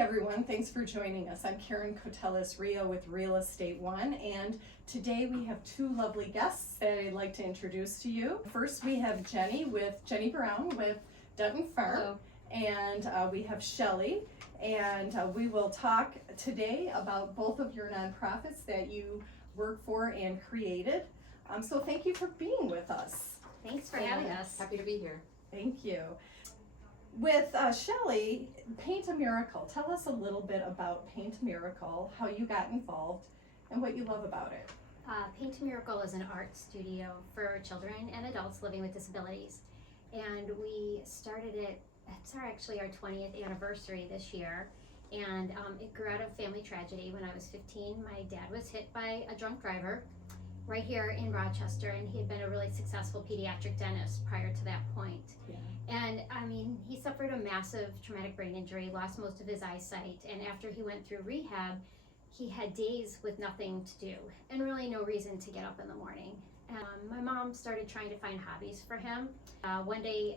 everyone, thanks for joining us. I'm Caron Rio with Real Estate One, and today we have two lovely guests that I'd like to introduce to you. First, we have Jenny Brown with Dutton Farm. Hello. And we have Shelly, and we will talk today about both of your nonprofits that you work for and created. So thank you for being with us. Thanks for having us. Happy to be here. Thank you. With Shelly, Paint a Miracle. Tell us a little bit about Paint a Miracle, how you got involved, and what you love about it. Paint a Miracle is an art studio for children and adults living with disabilities. And we started it, it's actually our 20th anniversary this year. And it grew out of family tragedy. When I was 15, my dad was hit by a drunk driver right here in Rochester, and he had been a really successful pediatric dentist prior to that point. Yeah. And I mean, he suffered a massive traumatic brain injury, lost most of his eyesight, and after he went through rehab, he had days with nothing to do and really no reason to get up in the morning. My mom started trying to find hobbies for him. One day,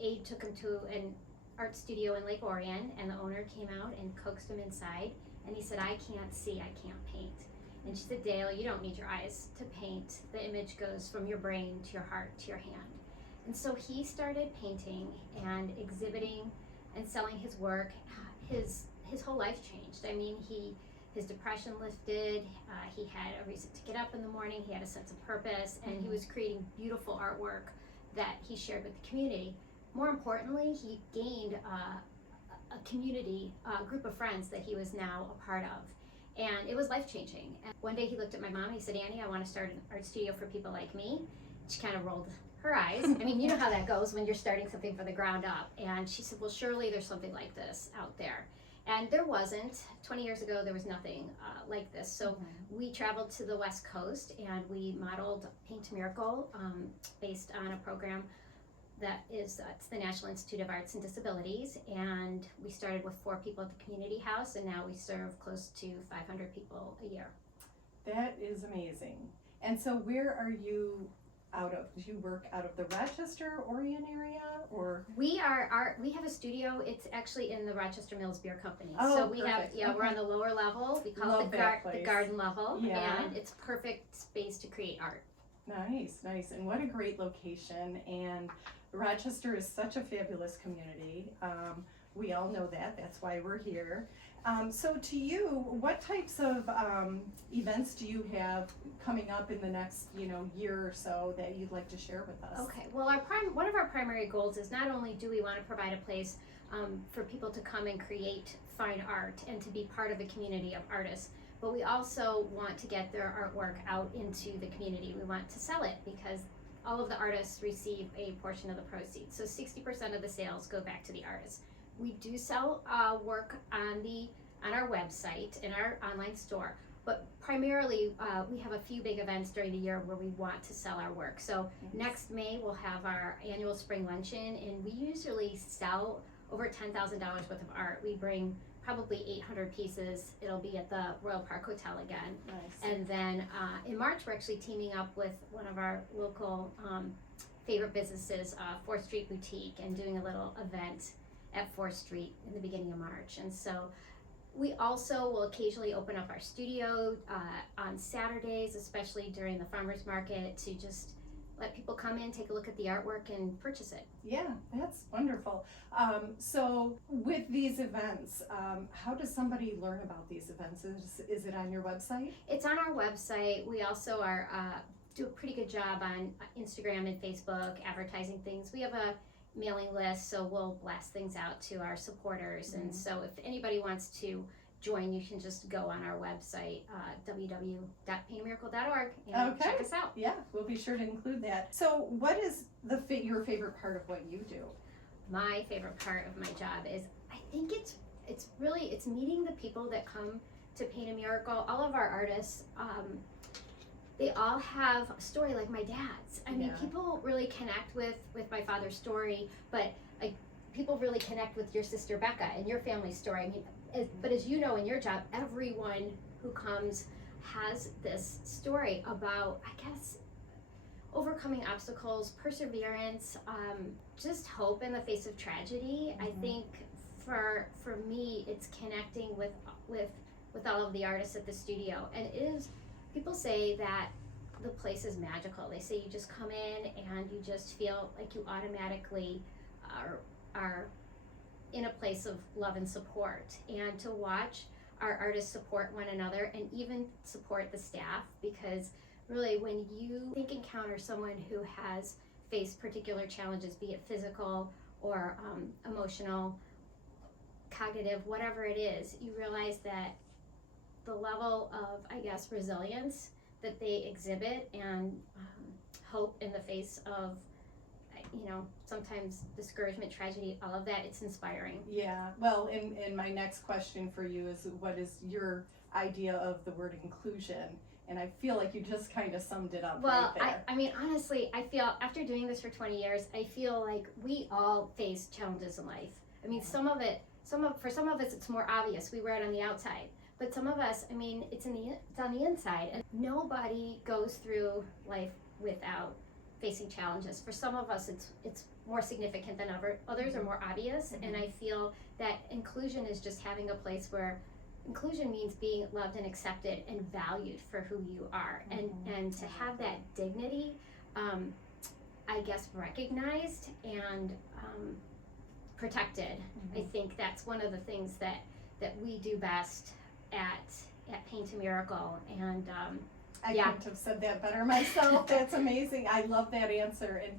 Aid took him to an art studio in Lake Orion, and the owner came out and coaxed him inside, and he said, "I can't see, I can't paint." And she said, "Dale, you don't need your eyes to paint. The image goes from your brain to your heart to your hand." And so he started painting and exhibiting and selling his work. His whole life changed. I mean, his depression lifted. He had a reason to get up in the morning. He had a sense of purpose, and he was creating beautiful artwork that he shared with the community. More importantly, he gained a community, a group of friends that he was now a part of. And it was life-changing. And one day he looked at my mom and he said, "Annie, I want to start an art studio for people like me." She kind of rolled her eyes. I mean, you know how that goes when you're starting something from the ground up. And she said, "Well, surely there's something like this out there." And there wasn't. 20 years ago, there was nothing like this. So we traveled to the West Coast and we modeled Paint a Miracle based on a program that is it's the National Institute of Arts and Disabilities, and we started with 4 people at the community house, and now we serve close to 500 people a year. That is amazing. And so where are you out of? Do you work out of the Rochester, Orion area, or? We have a studio. It's actually in the Rochester Mills Beer Company. Oh, so we perfect. have, we're on the lower level. We call Love it the garden level, Yeah. and it's perfect space to create art. Nice. And what a great location. And Rochester is such a fabulous community. We all know that. That's why we're here. So to you, what types of events do you have coming up in the next, year or so that you'd like to share with us? Okay. Well, one of our primary goals is not only do we want to provide a place for people to come and create fine art and to be part of a community of artists, but we also want to get their artwork out into the community. We want to sell it because all of the artists receive a portion of the proceeds. So 60% of the sales go back to the artists. We do sell work on our website, in our online store, but primarily we have a few big events during the year where we want to sell our work. So next May we'll have our annual spring luncheon, and we usually sell over $10,000 worth of art. We bring probably 800 pieces. It'll be at the Royal Park Hotel again. Nice. And then in March, we're actually teaming up with one of our local favorite businesses, 4th Street Boutique, and doing a little event at 4th Street in the beginning of March. And so we also will occasionally open up our studio on Saturdays, especially during the farmers market, to just let people come in, take a look at the artwork, and purchase it. Yeah, that's wonderful. So with these events, how does somebody learn about these events? Is it on your website? It's on our website. We also do a pretty good job on Instagram and Facebook advertising things. We have a mailing list, so we'll blast things out to our supporters. And so if anybody wants to join, you can just go on our website, www.paintamiracle.org, and check us out. Yeah, we'll be sure to include that. So what is your favorite part of what you do? My favorite part of my job is, I think it's meeting the people that come to Paint a Miracle. All of our artists, they all have a story like my dad's. I mean, people really connect with my father's story, but people really connect with your sister Becca and your family's story. I mean, but as you know in your job, everyone who comes has this story about, I guess, overcoming obstacles, perseverance, just hope in the face of tragedy. I think for me, it's connecting with all of the artists at the studio, and it is. People say that the place is magical. They say you just come in and you just feel like you automatically are in a place of love and support, and to watch our artists support one another and even support the staff, because really when you encounter someone who has faced particular challenges, be it physical or emotional, cognitive, whatever it is, you realize that the level of, I guess, resilience that they exhibit and hope in the face of, sometimes discouragement, tragedy, all of that, it's inspiring. Yeah, well, and my next question for you is, what is your idea of the word inclusion? And I feel like you just kind of summed it up right there. I mean, honestly, I feel after doing this for 20 years, I feel like we all face challenges in life. I mean, for some of us, it's more obvious. We wear it on the outside. But some of us, I mean, it's on the inside. And nobody goes through life without facing challenges. For some of us, it's more significant than others are more obvious. And I feel that inclusion is just having a place where inclusion means being loved and accepted and valued for who you are, and to have that dignity, I guess, recognized and protected. I think that's one of the things that we do best at Paint a Miracle. And I couldn't have said that better myself. That's amazing. I love that answer. And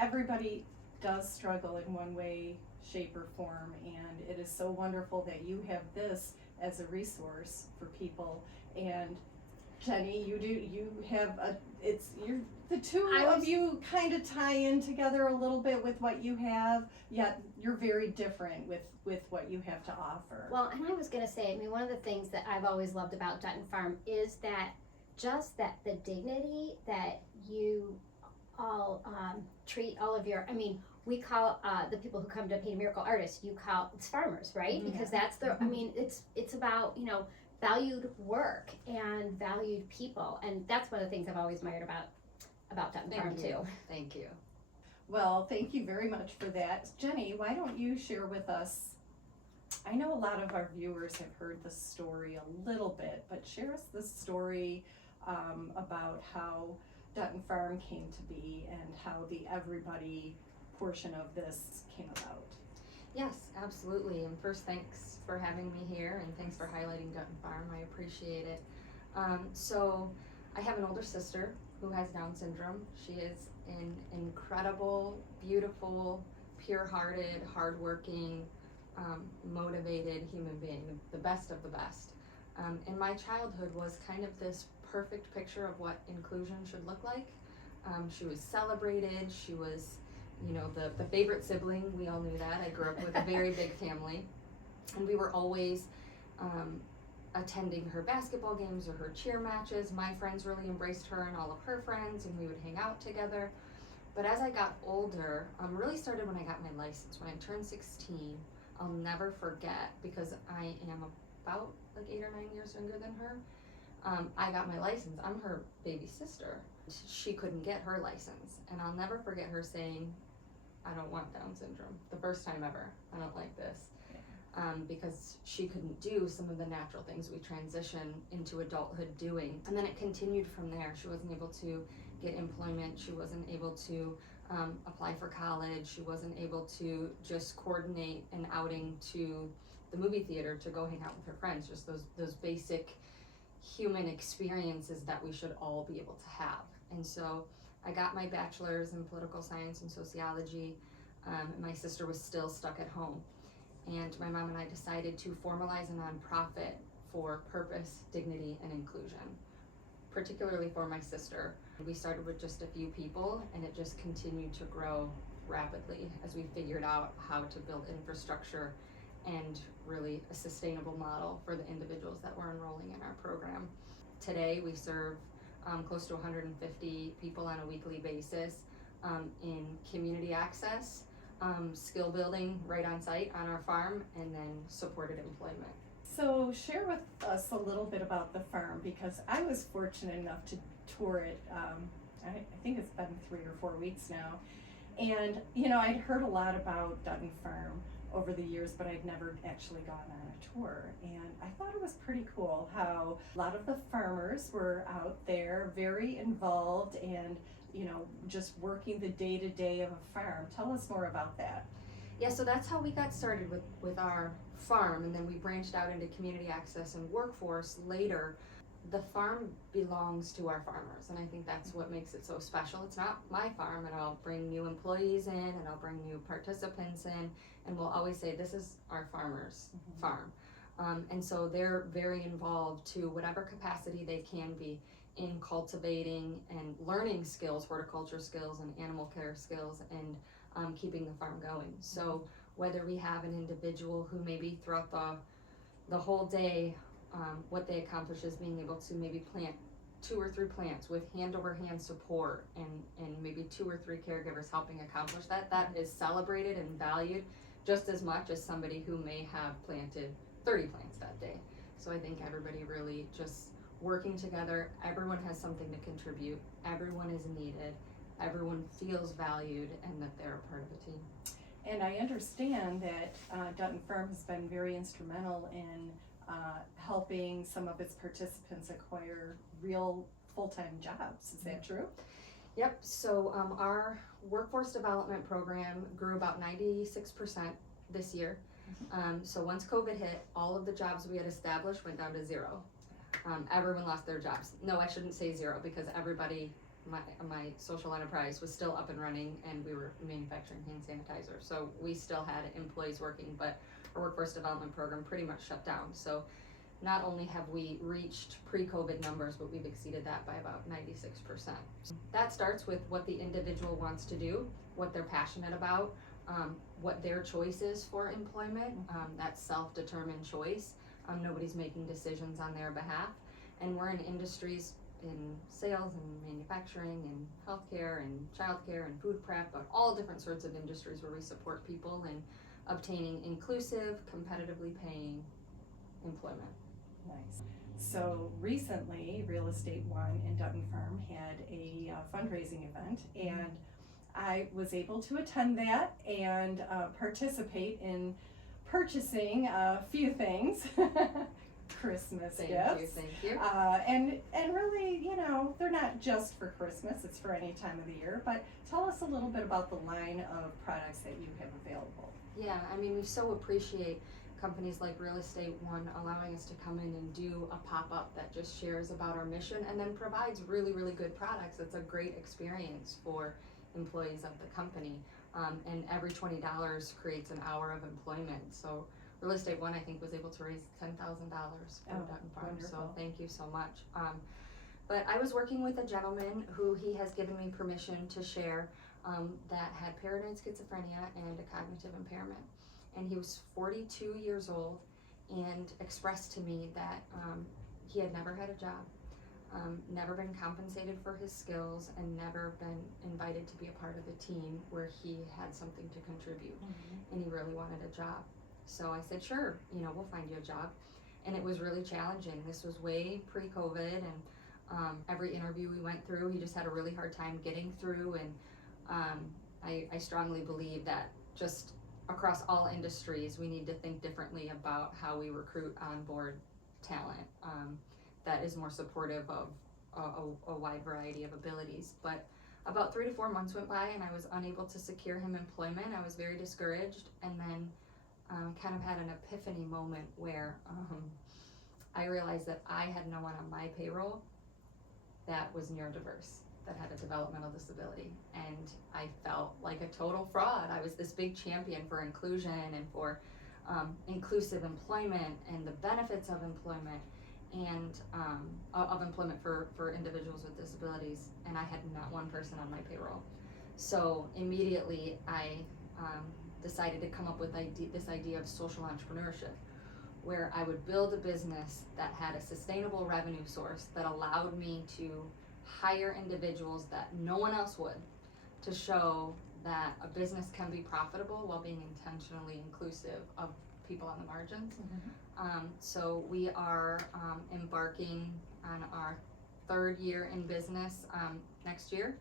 everybody does struggle in one way, shape, or form, and it is so wonderful that you have this as a resource for people. And Jenny, you have the two of you kind of tie in together a little bit with what you have, yet you're very different with what you have to offer. Well, and I was going to say, I mean, one of the things that I've always loved about Dutton Farm is that the dignity that you all treat all of your, I mean, we call the people who come to Paint a Miracle artists, you call it's farmers, right? Mm-hmm. Because that's the, I mean, it's about, valued work and valued people, and that's one of the things I've always admired about Dutton Farm too. Thank you. Well, thank you very much for that. Jenny, why don't you share with us, I know a lot of our viewers have heard the story a little bit, but share us the story about how Dutton Farm came to be and how the everybody portion of this came about. Yes, absolutely. And first, thanks for having me here, and thanks for highlighting Dutton Farm. I appreciate it. So I have an older sister who has Down syndrome. She is an incredible, beautiful, pure-hearted, hardworking, motivated human being, the best of the best. And my childhood was kind of this perfect picture of what inclusion should look like. She was celebrated. She was, the favorite sibling. We all knew that. I grew up with a very big family, and we were always attending her basketball games or her cheer matches. My friends really embraced her and all of her friends, and we would hang out together. But as I got older, really started when I got my license. When I turned 16, I'll never forget, because I am about like 8 or 9 years younger than her. I got my license. I'm her baby sister. She couldn't get her license, and I'll never forget her saying, "I don't want Down syndrome," the first time ever. "I don't like this." Because she couldn't do some of the natural things we transition into adulthood doing. And then it continued from there. She wasn't able to get employment. She wasn't able to apply for college. She wasn't able to just coordinate an outing to the movie theater to go hang out with her friends. Just those basic human experiences that we should all be able to have. And so I got my bachelor's in political science and sociology. My sister was still stuck at home. And my mom and I decided to formalize a nonprofit for purpose, dignity, and inclusion, particularly for my sister. We started with just a few people, and it just continued to grow rapidly as we figured out how to build infrastructure and really a sustainable model for the individuals that were enrolling in our program. Today, we serve close to 150 people on a weekly basis in community access, skill building right on site on our farm, and then supported employment. So share with us a little bit about the farm, because I was fortunate enough to tour it. I think it's been 3 or 4 weeks now, And, you know, I'd heard a lot about Dutton Farm over the years, but I'd never actually gone on a tour. And I thought it was pretty cool how a lot of the farmers were out there very involved and, you know, just working the day-to-day of a farm. Tell us more about that. Yeah, so that's how we got started with our farm, and then we branched out into community access and workforce later. The farm belongs to our farmers, and I think that's what makes it so special. It's not my farm, and I'll bring new employees in, and I'll bring new participants in, and we'll always say this is our farmer's farm. And so they're very involved to whatever capacity they can be in cultivating and learning skills, horticulture skills and animal care skills, and keeping the farm going. So whether we have an individual who maybe throughout the whole day, what they accomplish is being able to maybe plant 2 or 3 plants with hand-over-hand support and maybe 2 or 3 caregivers helping accomplish that, that is celebrated and valued just as much as somebody who may have planted 30 plants that day. So I think everybody really just working together, everyone has something to contribute, everyone is needed, everyone feels valued, and that they're a part of a team. And I understand that Dutton Farm has been very instrumental in helping some of its participants acquire real full-time jobs. Is that true? Yep, so our workforce development program grew about 96% this year. So once COVID hit, all of the jobs we had established went down to 0. Everyone lost their jobs. No, I shouldn't say 0, because everybody, my social enterprise was still up and running, and we were manufacturing hand sanitizer. So we still had employees working, but our workforce development program pretty much shut down. So not only have we reached pre-COVID numbers, but we've exceeded that by about 96%. That starts with what the individual wants to do, what they're passionate about, what their choice is for employment. That's self-determined choice. Nobody's making decisions on their behalf. And we're in industries in sales and manufacturing and healthcare and childcare and food prep, but all different sorts of industries where we support people in obtaining inclusive, competitively paying employment. Nice. So recently, Real Estate One and Dutton Farm had a fundraising event, and I was able to attend that and participate in purchasing a few things. Christmas gifts. Thank you. And really, you know, they're not just for Christmas, it's for any time of the year, but tell us a little bit about the line of products that you have available. Yeah, I mean, we so appreciate companies like Real Estate One allowing us to come in and do a pop-up that just shares about our mission and then provides really, really good products. It's a great experience for employees of the company. And every $20 creates an hour of employment. So Real Estate One, I think, was able to raise $10,000 for Dutton Farm. Wonderful. So thank you so much. But I was working with a gentleman who he has given me permission to share that had paranoid schizophrenia and a cognitive impairment. And he was 42 years old and expressed to me that he had never had a job, never been compensated for his skills, and never been invited to be a part of a team where he had something to contribute. And he really wanted a job. So I said, sure, you know, we'll find you a job. And it was really challenging. This was way pre-COVID, and every interview we went through, he just had a really hard time getting through. And I strongly believe that just across all industries, we need to think differently about how we recruit onboard talent that is more supportive of a wide variety of abilities. But about 3 to 4 months went by, and I was unable to secure him employment. I was very discouraged, and then kind of had an epiphany moment where I realized that I had no one on my payroll that was neurodiverse, that had a developmental disability, and I felt like a total fraud. I was this big champion for inclusion and for inclusive employment and the benefits of employment and of employment for individuals with disabilities, and I had not one person on my payroll. So immediately I decided to come up with this idea of social entrepreneurship, where I would build a business that had a sustainable revenue source that allowed me to hire individuals that no one else would, to show that a business can be profitable while being intentionally inclusive of people on the margins. So we are embarking on our 3rd year in business next year,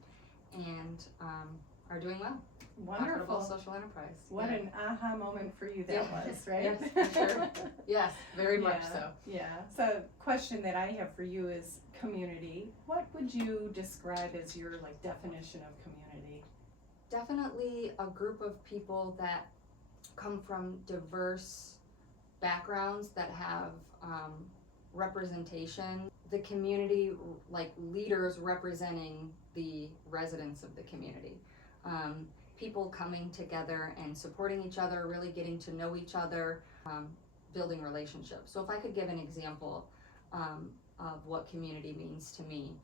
and are doing well. Wonderful. Profitable social enterprise. What Yeah. an aha moment for you that Yeah. was, right? Yes, for sure. Yes, very much Yeah, so. Yeah. So, question that I have for you is community. What would you describe as your definition of community? Definitely a group of people that come from diverse backgrounds that have representation. The community, leaders representing the residents of the community. People coming together and supporting each other, really getting to know each other, building relationships. So if I could give an example of what community means to me,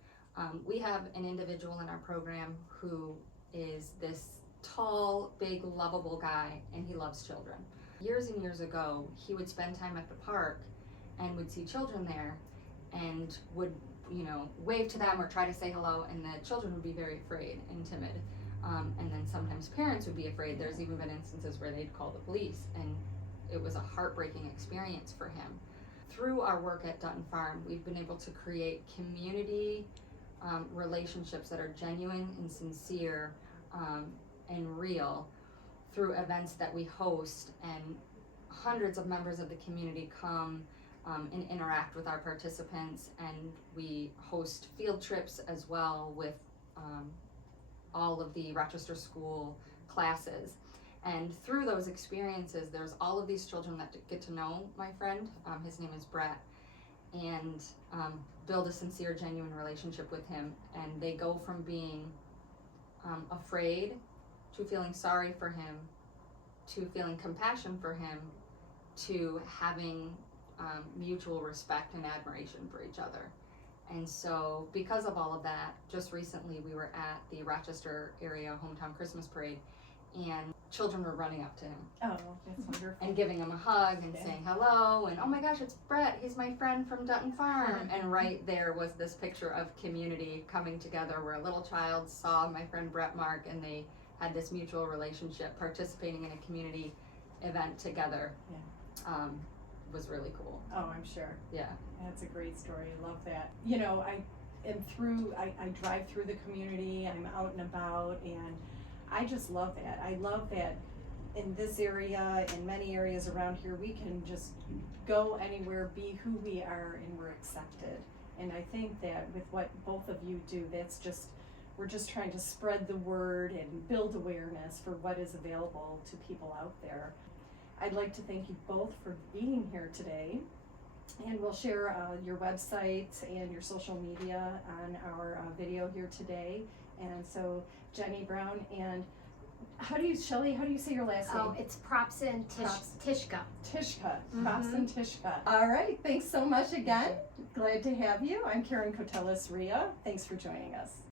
we have an individual in our program who is this tall, big, lovable guy, and he loves children. Years and years ago, he would spend time at the park and would see children there and would, wave to them or try to say hello, and the children would be very afraid and timid. And then sometimes parents would be afraid. There's even been instances where they'd call the police, and it was a heartbreaking experience for him. Through our work at Dutton Farm, we've been able to create community relationships that are genuine and sincere and real through events that we host, and hundreds of members of the community come and interact with our participants, and we host field trips as well with all of the Rochester school classes. And through those experiences, there's all of these children that get to know my friend, his name is Brett, and build a sincere, genuine relationship with him. And they go from being afraid to feeling sorry for him, to feeling compassion for him, to having mutual respect and admiration for each other. And so because of all of that, just recently we were at the Rochester area hometown Christmas parade, and children were running up to him. Oh, that's wonderful. And giving him a hug and Yeah. saying hello, and oh my gosh, it's Brett, he's my friend from Dutton Farm. And right there was this picture of community coming together where a little child saw my friend Brett Mark, and they had this mutual relationship, participating in a community event together. Yeah. Was really cool. Oh, I'm sure. Yeah. That's a great story. I love that. I drive through the community, I'm out and about, and I just love that. I love that in this area, in many areas around here, we can just go anywhere, be who we are, and we're accepted. And I think that with what both of you do, we're just trying to spread the word and build awareness for what is available to people out there. I'd like to thank you both for being here today, and we'll share your website and your social media on our video here today. And so Jenny Brown and Shelly, how do you say your last name? Oh, it's Propson Tyshka. Tyshka, Propson Tyshka. All right, thanks so much again. Glad to have you. I'm Caron Cotelis-Ria. Thanks for joining us.